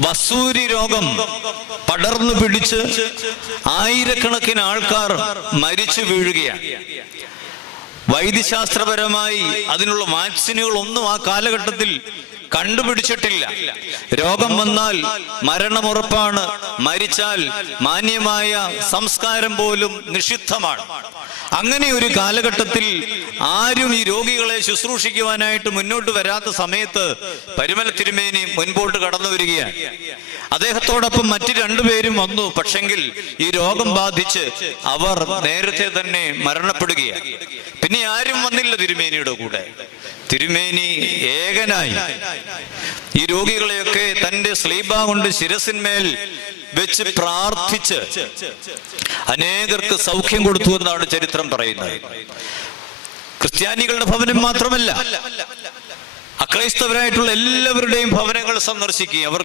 വസൂരി രോഗം പടർന്നു പിടിച്ച് ആയിരക്കണക്കിന് ആൾക്കാർ മരിച്ചു വീഴുകയാണ്. വൈദ്യശാസ്ത്രപരമായി അതിനുള്ള വാക്സിനുകൾ ഒന്നും ആ കാലഘട്ടത്തിൽ കണ്ടുപിടിച്ചിട്ടില്ല. രോഗം വന്നാൽ മരണമുറപ്പാണ് മരിച്ചാൽ മാന്യമായ സംസ്കാരം പോലും നിഷിദ്ധമാണ്. അങ്ങനെ ഒരു കാലഘട്ടത്തിൽ ആരും ഈ രോഗികളെ ശുശ്രൂഷിക്കുവാനായിട്ട് മുന്നോട്ട് വരാത്ത സമയത്ത് പരിമല തിരുമേനി മുൻപോട്ട് കടന്നു വരികയാണ്. അദ്ദേഹത്തോടൊപ്പം മറ്റു രണ്ടുപേരും വന്നു. പക്ഷെങ്കിൽ ഈ രോഗം ബാധിച്ച് അവർ നേരത്തെ തന്നെ മരണപ്പെടുകയാണ്. പിന്നെ ആരും വന്നില്ല തിരുമേനിയുടെ കൂടെ. തിരുമേനി ഏകനായി. ഈ രോഗികളെയൊക്കെ തന്റെ സ്ലീബ കൊണ്ട് ശിരസിന്മേൽ വെച്ച് പ്രാർത്ഥിച്ച് അനേകർക്ക് സൗഖ്യം കൊടുത്തു എന്നാണ് ചരിത്രം പറയുന്നത്. ക്രിസ്ത്യാനികളുടെ ഭവനം മാത്രമല്ല അക്രൈസ്തവരായിട്ടുള്ള എല്ലാവരുടെയും ഭവനങ്ങൾ സന്ദർശിക്കുകയും അവർ